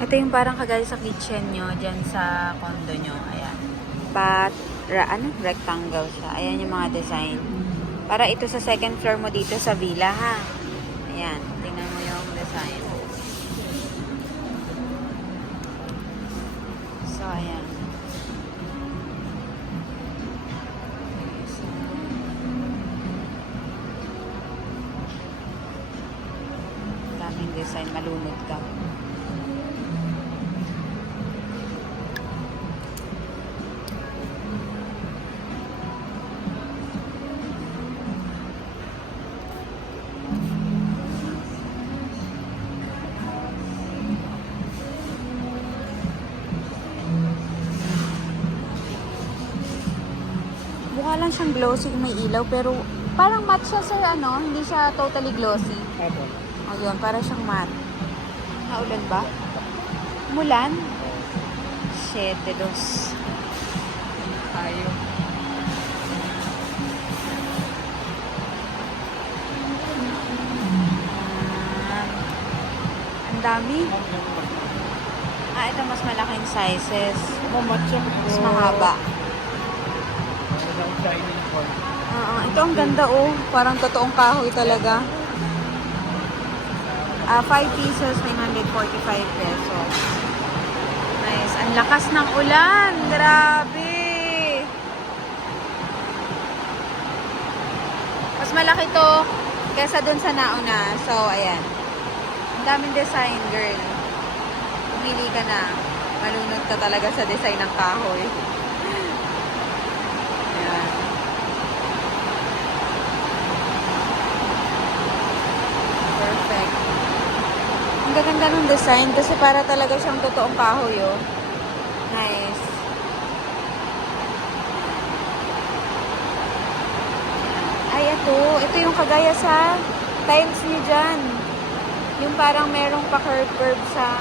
Ito yung parang kagaya sa kitchen nyo, dyan sa condo nyo. Ayan. Rectangle siya. Ayan yung mga design. Para ito sa second floor mo dito sa villa, ha? Ayan. Tingnan mo yung design. So, ayan. Daming design. Malunod ka. Mukha lang siyang glossy, may ilaw, pero parang matte siya sir, ano? Hindi siya totally glossy. Opo. Ayun, para siyang matte. Naulan ba? Mulan? Shit, dos. Tayo. Ang dami. Ito mas malaking sizes. Mamatcha. Mas mahaba. Ito ang ganda oh. Parang totoong kahoy talaga. 5 pesos, 945 pesos. Nice. Ang lakas ng ulan. Grabe. Mas malaki to kesa dun sa nauna. So, ayan. Ang daming design, girl. Pumili ka na. Malunod ka talaga sa design ng kahoy. Ayan. Perfect. Ang gaganda ng design kasi para talaga siyang totoong kahoy, oh. Nice. Ay, ito. Ito yung kagaya sa tiles niyo dyan. Yung parang merong pa-curve-curve sa